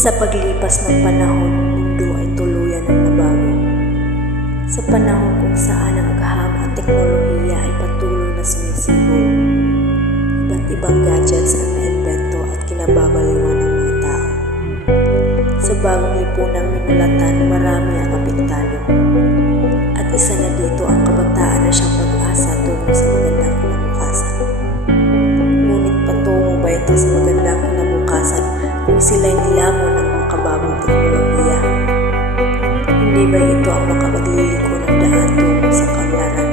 Sa paglipas ng panahon, mundo ay tuluyan ng nabago. Sa panahon kung saan ang agham at teknolohiya ay patuloy na sumisibol, iba't ibang gadgets ang naimbento at kinababaliwan ng mga tao. Sa bagong lipunang minulatan, marami ang apektado. At isa na dito ang kabataan na siyang pag-asa tungo sa magandang kinabukasan. Ngunit patungo ba ito sa magandang kinabukasan kung sila'y nilamon ng mga kabagong teknolohiya? Hindi ba ito ang makapagliliko ng daan tungo sa kanlaran?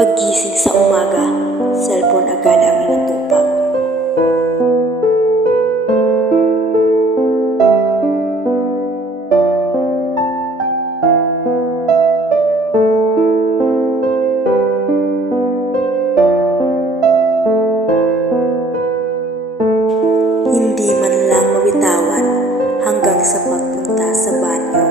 Paggising sa umaga, cellphone agad ang inatupag. Hindi man lang mabitawan hanggang sa pagpunta sa banyo.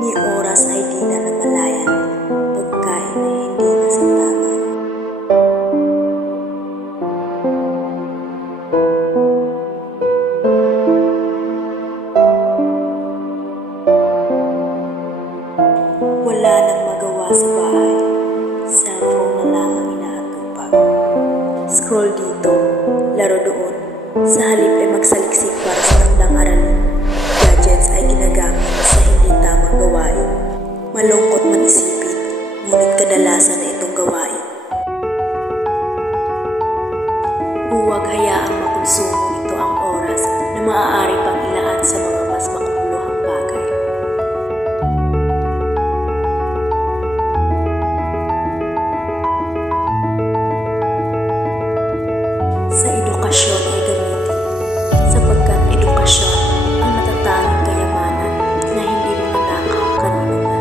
Ni oras ay di na namalayan, pagkain ay hindi na sa tama. Wala nang magawa sa bahay, cellphone na lang ang inaatupag. Scroll dito, laro doon, sa halip ay magsaliksik para sa takdang aralin. Gadgets ay ginagamit sa hindi tamang gawain. Malungkot man isipin, ngunit kadalasan na itong gawain. Huwag hayaang makonsumo ito ang oras na maaari pang ilaan sa mga mas makabuluhang bagay. Sa edukasyon ay gamitin, sapagkat edukasyon ang natatanging kayamanan na hindi mananakaw kanino man.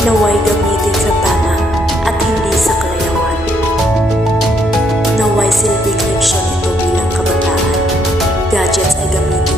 Naway gamitin sa tama at hindi sa kalayawan. Naway silbing leksyon ito bilang kabataan. Gadgets ay gamitin